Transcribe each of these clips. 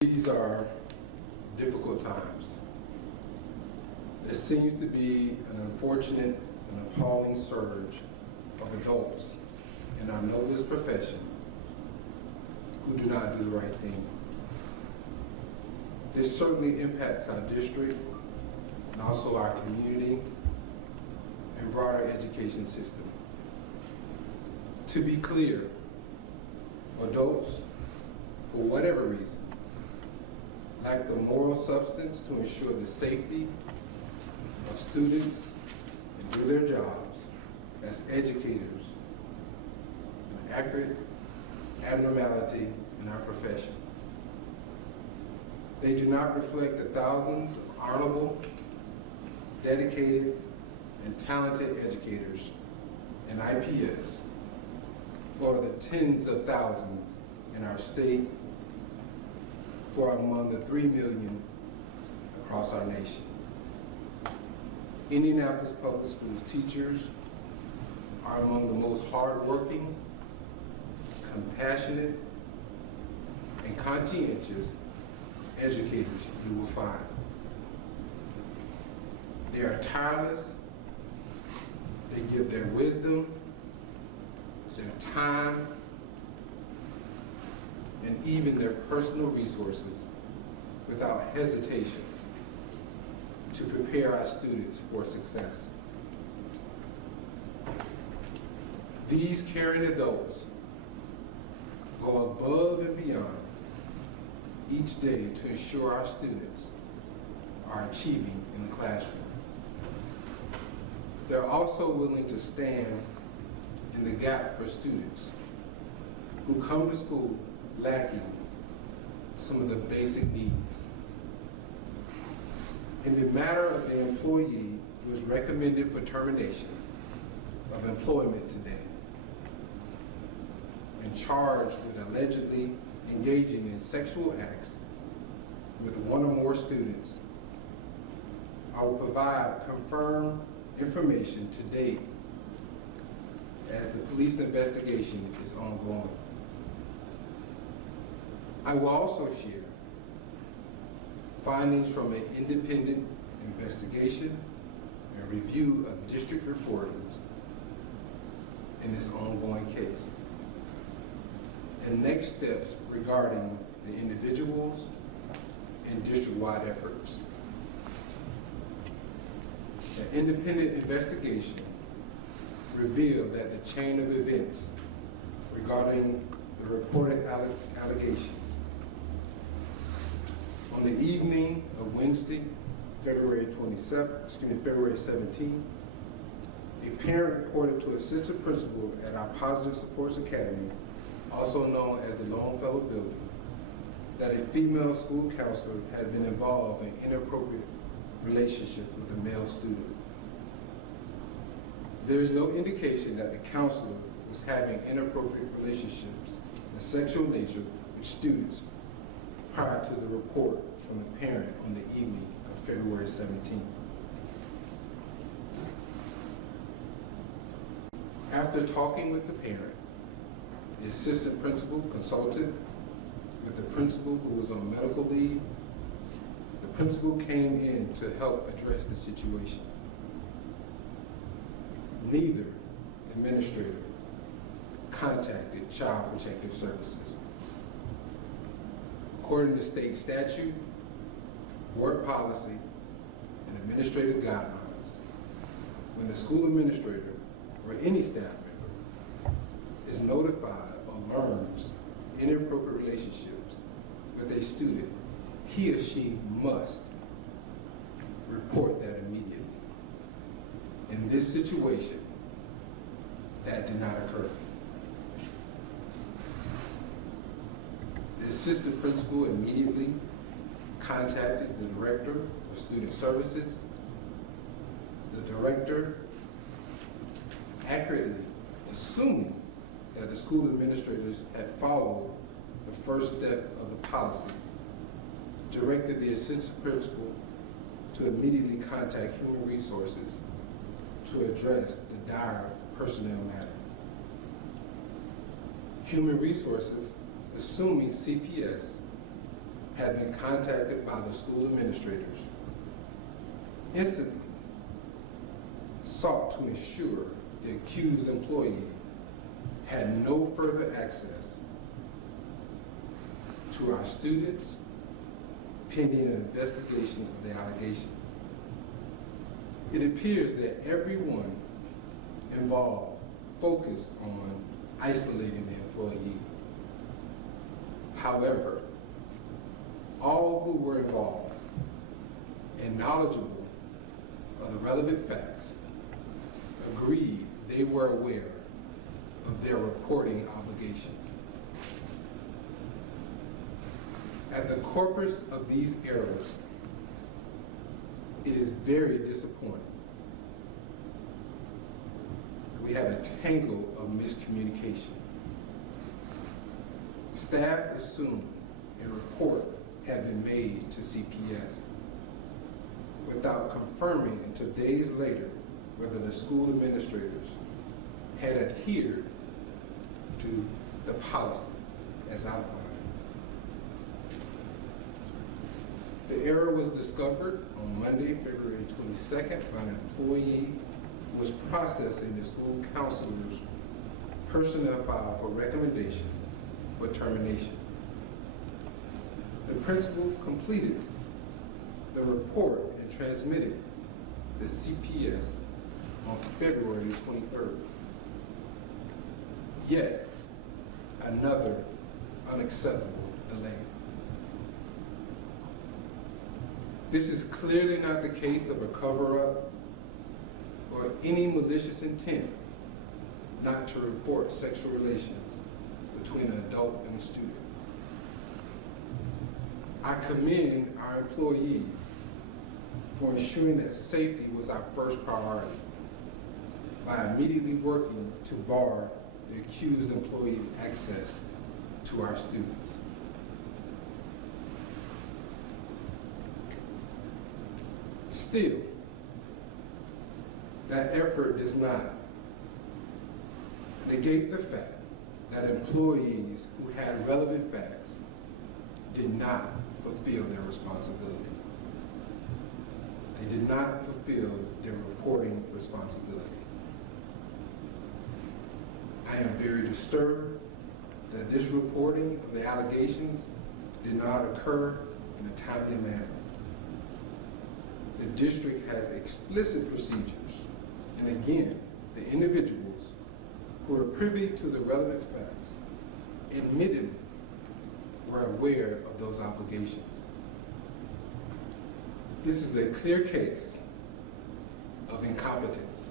These are difficult times. There seems to be an unfortunate and appalling surge of adults in our noblest profession who do not do the right thing. This certainly impacts our district and also our community and broader education system. To be clear, adults, for whatever reason, lack the moral substance to ensure the safety of students and do their jobs as educators, an accurate abnormality in our profession. They do not reflect the thousands of honorable, dedicated, and talented educators in IPS, or the tens of thousands in our state who are among the 3 million across our nation. Indianapolis Public Schools teachers are among the most hardworking, compassionate, and conscientious educators you will find. They are tireless. They give their wisdom, their time, and even their personal resources without hesitation to prepare our students for success. These caring adults go above and beyond each day to ensure our students are achieving in the classroom. They're also willing to stand in the gap for students who come to school lacking some of the basic needs. In the matter of the employee who is recommended for termination of employment today and charged with allegedly engaging in sexual acts with one or more students, I will provide confirmed information to date as the police investigation is ongoing. I will also share findings from an independent investigation and review of district reportings in this ongoing case, and next steps regarding the individuals and district-wide efforts. The independent investigation revealed that the chain of events regarding the reported allegations on the evening of Wednesday, February 17, a parent reported to assistant principal at our Positive Supports Academy, also known as the Longfellow Building, that a female school counselor had been involved in inappropriate relationship with a male student. There is no indication that the counselor was having inappropriate relationships of sexual nature with students prior to the report from the parent on the evening of February 17th. After talking with the parent, the assistant principal consulted with the principal who was on medical leave. The principal came in to help address the situation. Neither administrator contacted Child Protective Services. According to state statute, work policy, and administrative guidelines, when the school administrator or any staff member is notified or learns inappropriate relationships with a student, he or she must report that immediately. In this situation, that did not occur. The assistant principal immediately contacted the director of student services. The director, accurately assuming that the school administrators had followed the first step of the policy, directed the assistant principal to immediately contact Human Resources to address the dire personnel matter. Human Resources, assuming CPS had been contacted by the school administrators, instantly sought to ensure the accused employee had no further access to our students pending an investigation of the allegations. It appears that everyone involved focused on isolating the employee. However, all who were involved and knowledgeable of the relevant facts agreed they were aware of their reporting obligations. At the corpus of these errors, it is very disappointing. We have a tangle of miscommunication. Staff assumed a report had been made to CPS without confirming until days later whether the school administrators had adhered to the policy as outlined. The error was discovered on Monday, February 22nd by an employee who was processing the school counselor's personnel file for recommendation for termination. The principal completed the report and transmitted the CPS on February 23rd. Yet another unacceptable delay. This is clearly not the case of a cover-up or any malicious intent not to report sexual relations between an adult and a student. I commend our employees for ensuring that safety was our first priority by immediately working to bar the accused employee's access to our students. Still, that effort does not negate the fact that employees who had relevant facts did not fulfill their responsibility. They did not fulfill their reporting responsibility. I am very disturbed that this reporting of the allegations did not occur in a timely manner. The district has explicit procedures, and again, the individuals who are privy to the relevant facts admittedly were aware of those obligations. This is a clear case of incompetence,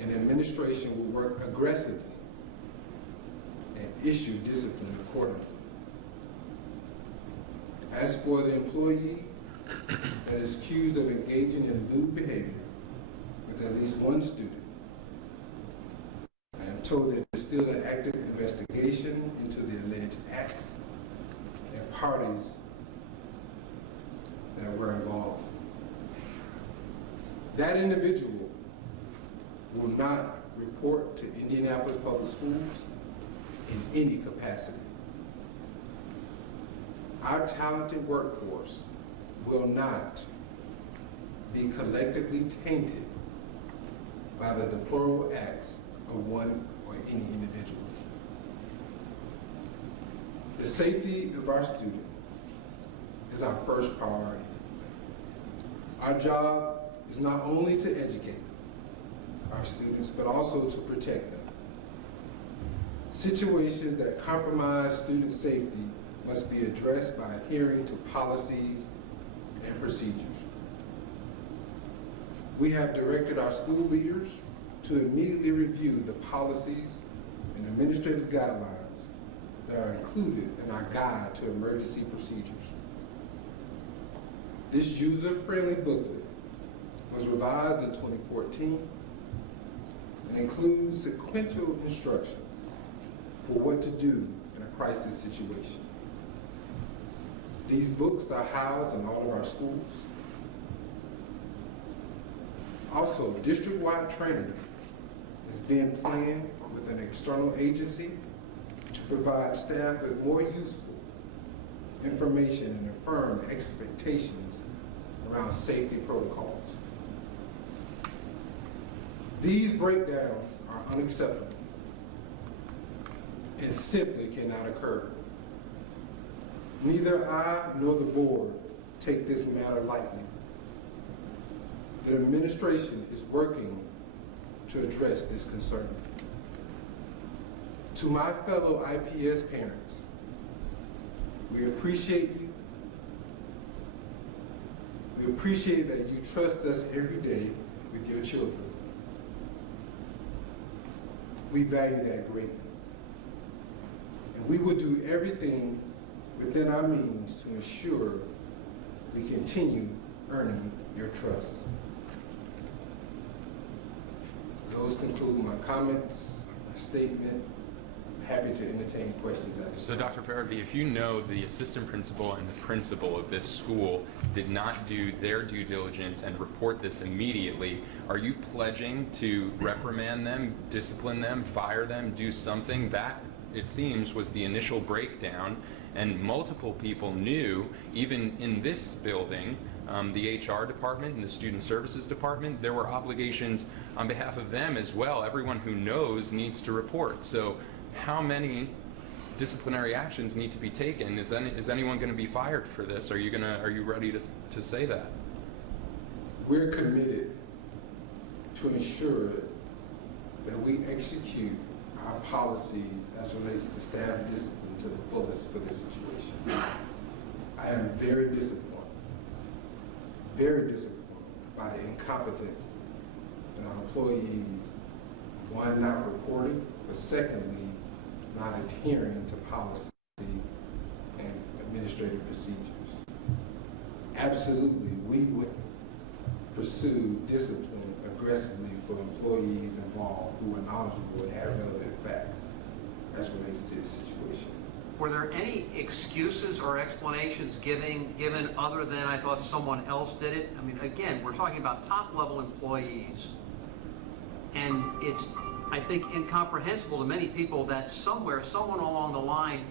and administration will work aggressively and issue discipline accordingly. As for the employee that is accused of engaging in lewd behavior with at least one student, I am told there is still an active investigation into the alleged acts and parties that were involved. That individual will not report to Indianapolis Public Schools in any capacity. Our talented workforce will not be collectively tainted by the deplorable acts of one or any individual. The safety of our students is our first priority. Our job is not only to educate our students, but also to protect them. Situations that compromise student safety must be addressed by adhering to policies and procedures. We have directed our school leaders to immediately review the policies and administrative guidelines that are included in our guide to emergency procedures. This user-friendly booklet was revised in 2014 and includes sequential instructions for what to do in a crisis situation. These books are housed in all of our schools. Also, district-wide training is being planned with an external agency to provide staff with more useful information and affirm expectations around safety protocols. These breakdowns are unacceptable and simply cannot occur. Neither I nor the board take this matter lightly. The administration is working to address this concern. To my fellow IPS parents, we appreciate you. We appreciate that you trust us every day with your children. We value that greatly. And we will do everything within our means to ensure we continue earning your trust. Those conclude my comments, my statement. Happy to entertain questions at this time. So Dr. Ferebee, if you know the assistant principal and the principal of this school did not do their due diligence and report this immediately, are you pledging to reprimand them, discipline them, fire them, do something? That, it seems, was the initial breakdown, and multiple people knew, even in this building, the HR department and the student services department, there were obligations on behalf of them as well. Everyone who knows needs to report. So how many disciplinary actions need to be taken? Is anyone going to be fired for this? Are you ready to say that? We're committed to ensure that we execute our policies as relates to staff discipline to the fullest for this situation. I am very disappointed by the incompetence in our employees, one, not reporting, but secondly, not adhering to policy and administrative procedures. Absolutely, we would pursue discipline aggressively for employees involved who are knowledgeable and have relevant facts as relates to this situation. Were there any excuses or explanations given other than I thought someone else did it? I mean, again, we're talking about top-level employees, and it's, I think, incomprehensible to many people that somewhere, someone along the line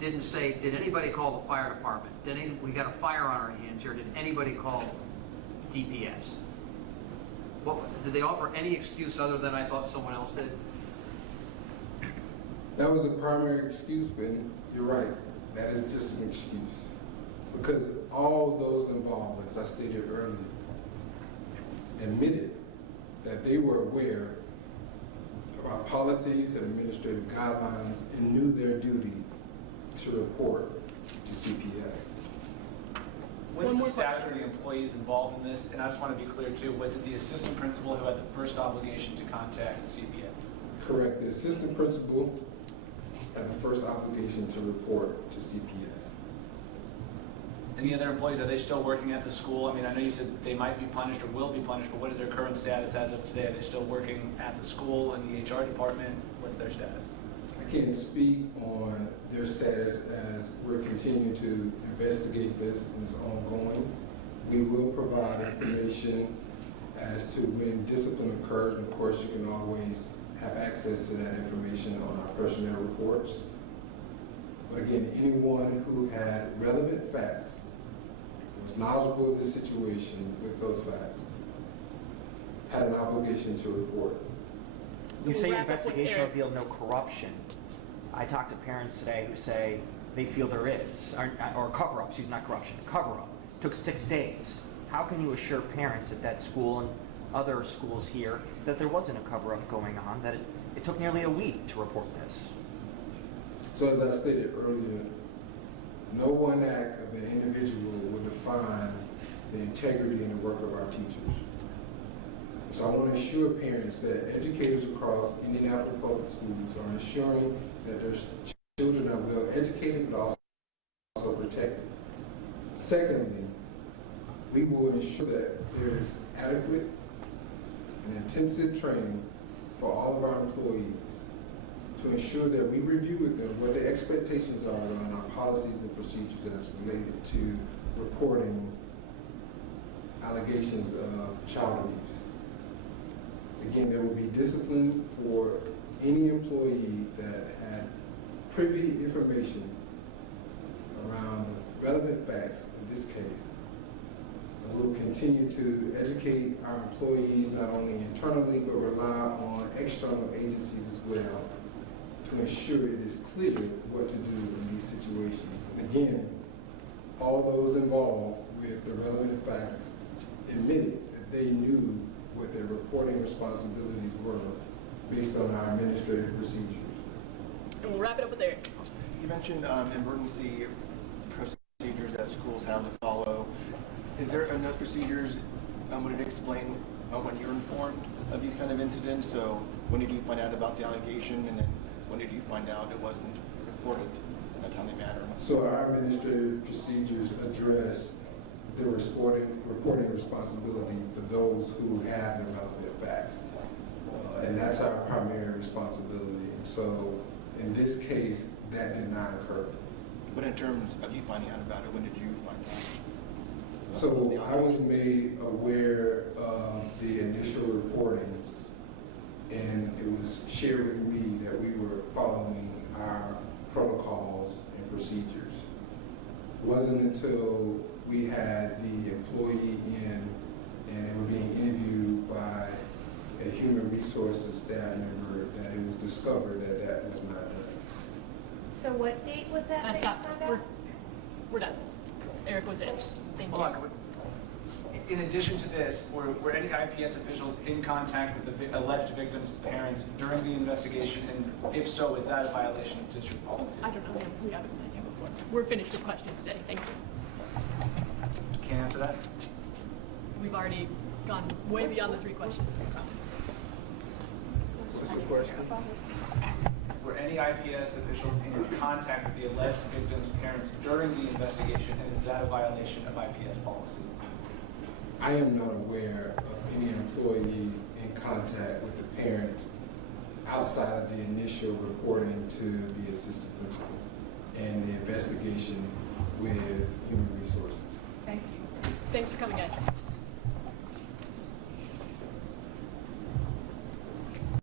didn't say, did anybody call the fire department? We got a fire on our hands here. Did anybody call DPS? Did they offer any excuse other than I thought someone else did? That was a primary excuse, but you're right. That is just an excuse. Because all those involved, as I stated earlier, admitted that they were aware of our policies and administrative guidelines and knew their duty to report to CPS. What's the status of the employees involved in this? And I just want to be clear too, was it the assistant principal who had the first obligation to contact CPS? Correct. The assistant principal had the first obligation to report to CPS. Any other employees, are they still working at the school? I mean, I know you said they might be punished or will be punished, but what is their current status as of today? Are they still working at the school in the HR department? What's their status? I can't speak on their status as we're continuing to investigate this and it's ongoing. We will provide information as to when discipline occurs, and of course you can always have access to that information on our personnel reports. But again, anyone who had relevant facts, was knowledgeable of the situation with those facts, had an obligation to report. You say your investigation revealed no corruption. I talked to parents today who say they feel there is, or cover-up, excuse me, not corruption, cover-up. Took 6 days. How can you assure parents at that school and other schools here that there wasn't a cover-up going on, that it took nearly a week to report this? So as I stated earlier, no one act of an individual will define the integrity and the work of our teachers. So I want to assure parents that educators across Indianapolis public schools are ensuring that their children are well educated but also protected. Secondly, we will ensure that there is adequate and intensive training for all of our employees to ensure that we review with them what the expectations are on our policies and procedures as related to reporting allegations of child abuse. Again, there will be discipline for any employee that had privy information around the relevant facts in this case. And we'll continue to educate our employees not only internally but rely on external agencies as well to ensure it is clear what to do in these situations. And again, all those involved with the relevant facts admitted that they knew what their reporting responsibilities were based on our administrative procedures. And we'll wrap it up with Eric. You mentioned emergency procedures that schools have to follow. Is there in those procedures, would it explain when you're informed of these kind of incidents? So when did you find out about the allegation, and then when did you find out it wasn't reported in a timely manner? So our administrative procedures address the reporting responsibility for those who have the relevant facts. And that's our primary responsibility. So in this case, that did not occur. But in terms of you finding out about it, when did you find out? So I was made aware of the initial reporting, and it was shared with me that we were following our protocols and procedures. It wasn't until we had the employee in and they were being interviewed by a human resources staff member that it was discovered that that was not done. So what date was that? That's that not, you found out? we're done. Eric was it. Thank you. Hold on. In addition to this, were any IPS officials in contact with the alleged victims' parents during the investigation? And if so, is that a violation of district policy? I don't know. We haven't met you before. We're finished with questions today. Thank you. Can't answer that? We've already gone way beyond the 3 questions that we promised. What's the question? Were any IPS officials in contact with the alleged victims' parents during the investigation, and is that a violation of IPS policy? I am not aware of any employees in contact with the parents outside of the initial reporting to the assistant principal and the investigation with human resources. Thank you. Thanks for coming, guys.